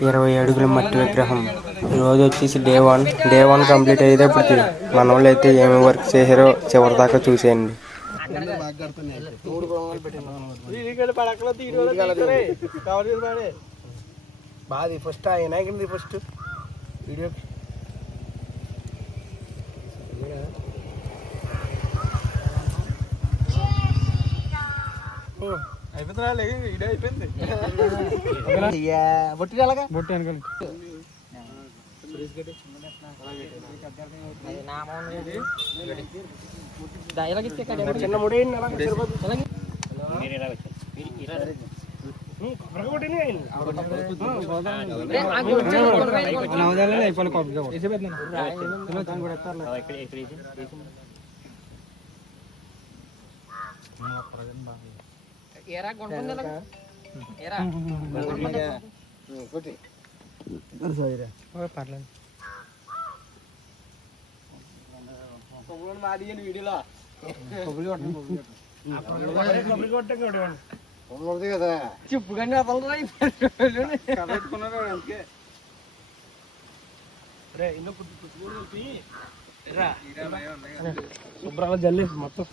20 అడుగుల మట్టి విగ్రహం. ఈరోజు వచ్చేసి డే 1 కంప్లీట్ అయ్యేటప్పటికి మన వాళ్ళు అయితే ఏమి వర్క్ చేశారో చివరి దాకా చూసేయండి. బాది ఫస్ట్ వినాయకుడి ఫస్ట్ వీడియో అయిపోయింది. వీడియో అయిపోయింది. బొట్టి అలాగా బొట్టి అనుకోండి. చిన్న ముడి పర్లేదు వీడియోలో కదా చెప్పు కానీ శుభ్రాలు జల్లి మొత్తం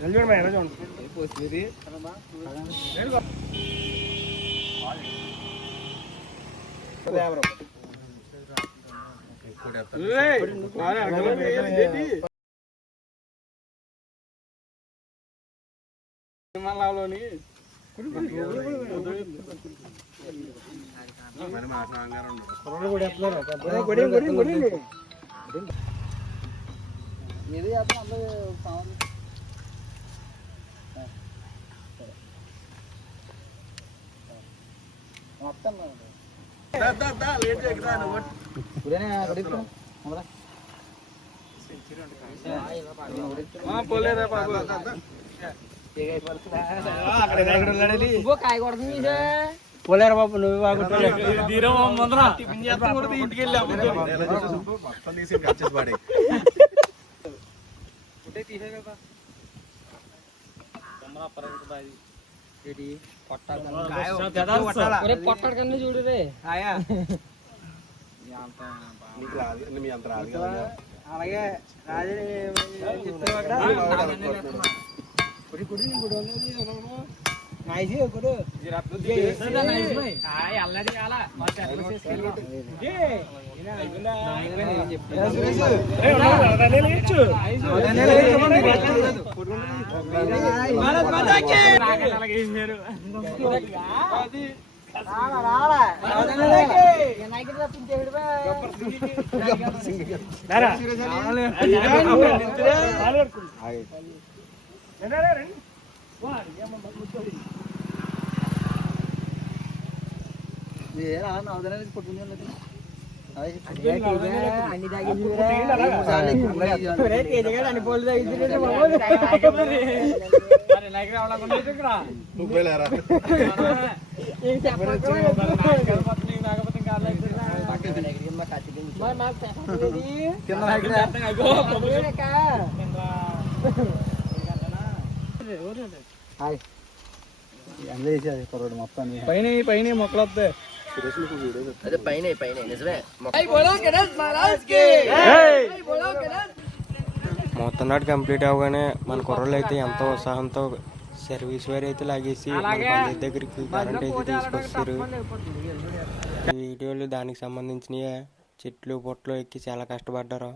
జల్లి చూడండి. విమానంలోని మొత్తం పోలేదా బాబు పోలేరు బాబు నువ్వు ఇంటికి వెళ్ళి పొట్టాడు కన్నా చూడు అలాగే పైన పైన మొక్కలు వస్తాయి. మొత్తం నాటి కంప్లీట్ అవగానే మన కుర్రలు అయితే ఎంతో ఉత్సాహంతో సర్వీస్ వేర్ అయితే లాగేసి పంచాయతీ దగ్గరికి కరెంట్ అయితే తీసుకొస్తారు. వీడియోలు దానికి సంబంధించిన చెట్లు పొట్లు ఎక్కి చాలా కష్టపడ్డారు.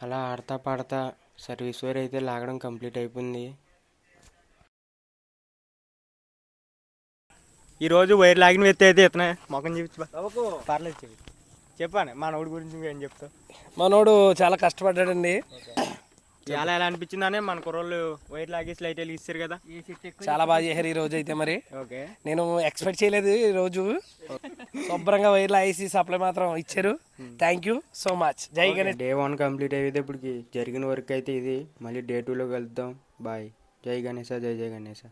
అలా ఆడతా పాడతా సర్వీస్ వేర్ అయితే లాగడం కంప్లీట్ అయిపోయింది. ఈరోజు వైర్ లాగిన వ్యక్తి అయితే ఇతనే మొఖం చూపించు పర్లేదు చెప్పాను. మనోడి గురించి ఏం చెప్తావు? మనోడు చాలా కష్టపడ్డాడండి. చాలా ఎలా అనిపించిందనే మన కుర్రోళ్ళు వైర్ లాగేసి లైట్ వెలిగిస్తారు కదా, చాలా బాగా చేశారు ఈ రోజు అయితే. మరి నేను ఎక్స్పెక్ట్ చేయలేదు ఈ రోజు శుభ్రంగా వైర్ లాగేసి సప్లై మాత్రం ఇచ్చారు. Thank you so much. జై గణేష్. డే 1 కంప్లీట్ అయ్యేది ఇప్పటికి జరిగిన వర్క్ అయితే ఇది. మళ్ళీ డే 2లో కలుద్దాం. బాయ్. జై గణేశ. జై జై గణేశ.